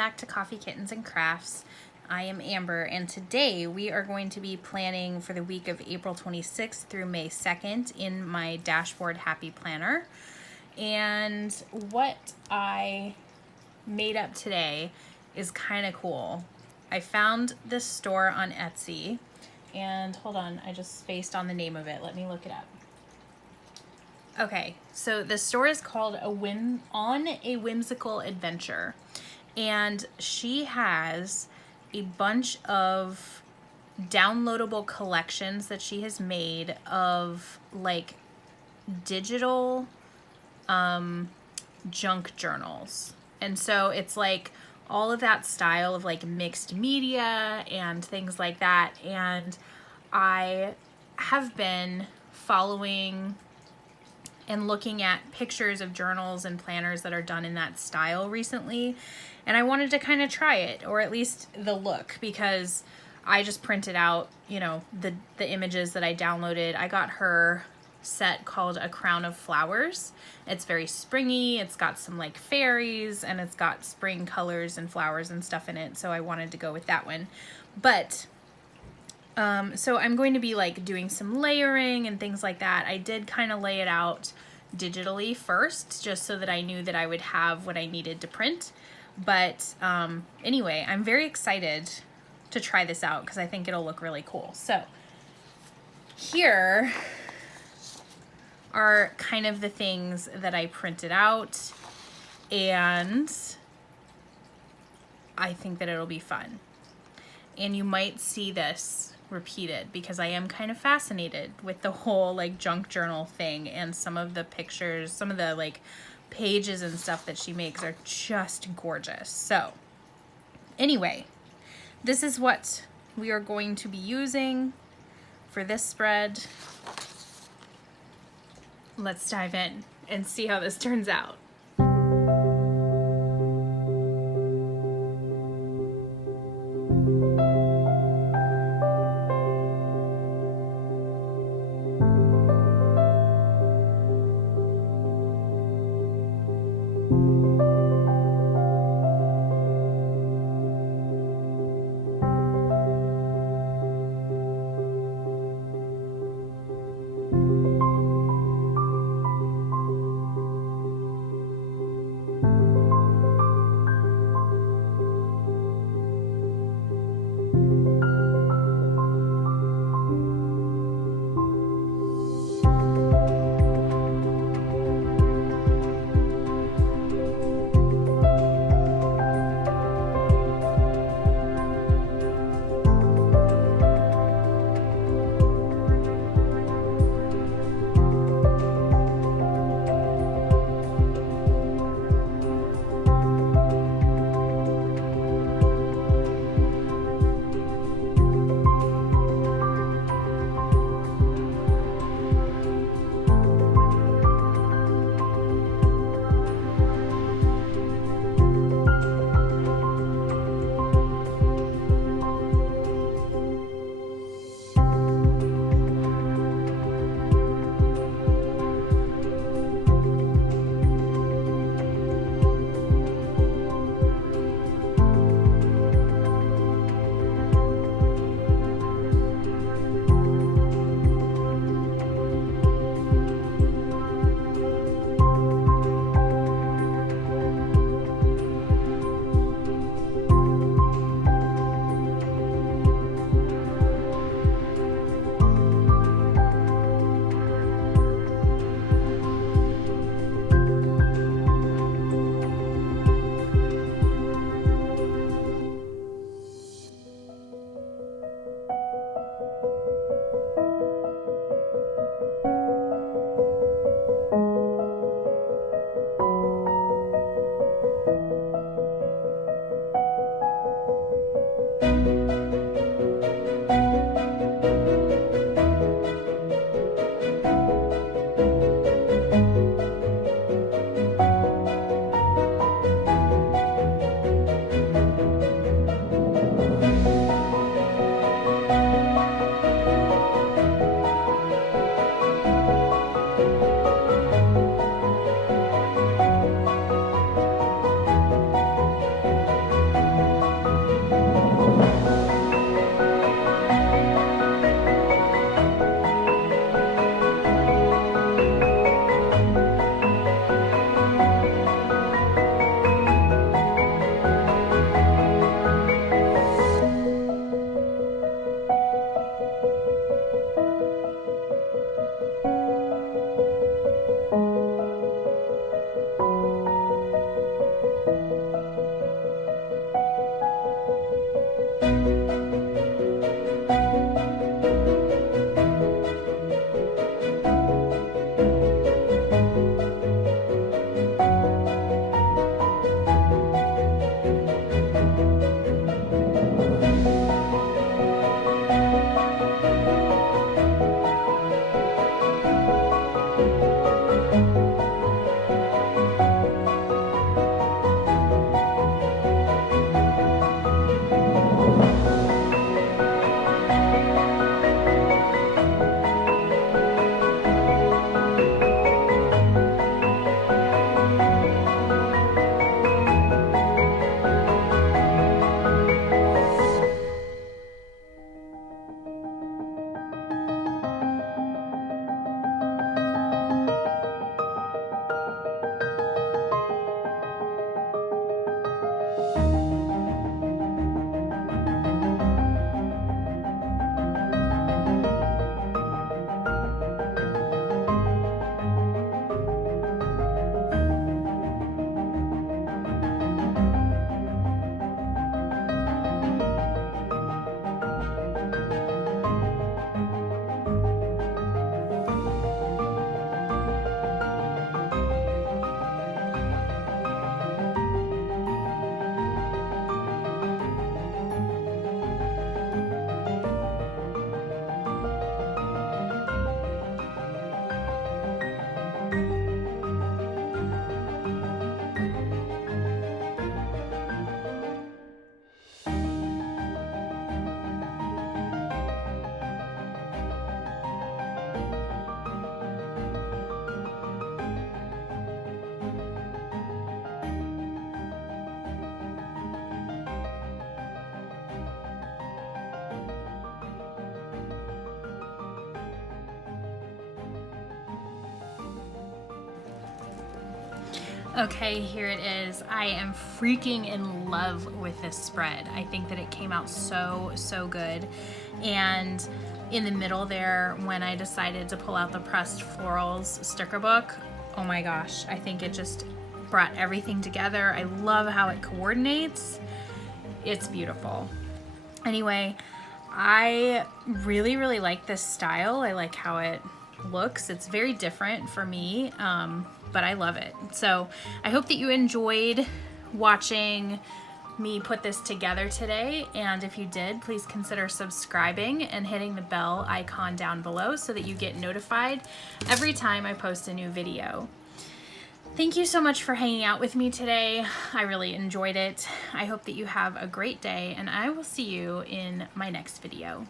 back to Coffee Kittens and Crafts. I am Amber, and today we are going to be planning for the week of April 26th through May 2nd in my Dashboard Happy Planner. And what I made up today is kind of cool. I found this store on Etsy, and hold on, I just spaced on the name of it. Let me look it up. Okay, so the store is called On a Whimsical Adventure, and she has a bunch of downloadable collections that she has made of like digital junk journals. And so it's like all of that style of like mixed media and things like that. And I have been following and looking at pictures of journals and planners that are done in that style recently. And I wanted to kind of try it, or at least the look, because I just printed out, the images that I downloaded. I got her set called A Crown of Flowers. It's very springy. It's got some like fairies, and it's got spring colors and flowers and stuff in it. So I wanted to go with that one. But so I'm going to be like doing some layering and things like that. I did kind of lay it out digitally first, just so that I knew that I would have what I needed to print. But anyway, I'm very excited to try this out because I think it'll look really cool. So here are kind of the things that I printed out, and I think that it'll be fun. And you might see this repeated because I am kind of fascinated with the whole like junk journal thing, and some of the pictures, some of the like pages and stuff that she makes are just gorgeous. So anyway, this is what we are going to be using for this spread. Let's dive in and see how this turns out. Okay, here it is. I am freaking in love with this spread. I think that it came out so, so good. And in the middle there, when I decided to pull out the Pressed Florals sticker book, oh my gosh, I think it just brought everything together. I love how it coordinates. It's beautiful. Anyway, I really, really like this style. I like how it looks. It's very different for me, but I love it. So I hope that you enjoyed watching me put this together today, and if you did, please consider subscribing and hitting the bell icon down below so that you get notified every time I post a new video. Thank you so much for hanging out with me today. I really enjoyed it. I hope that you have a great day, and I will see you in my next video.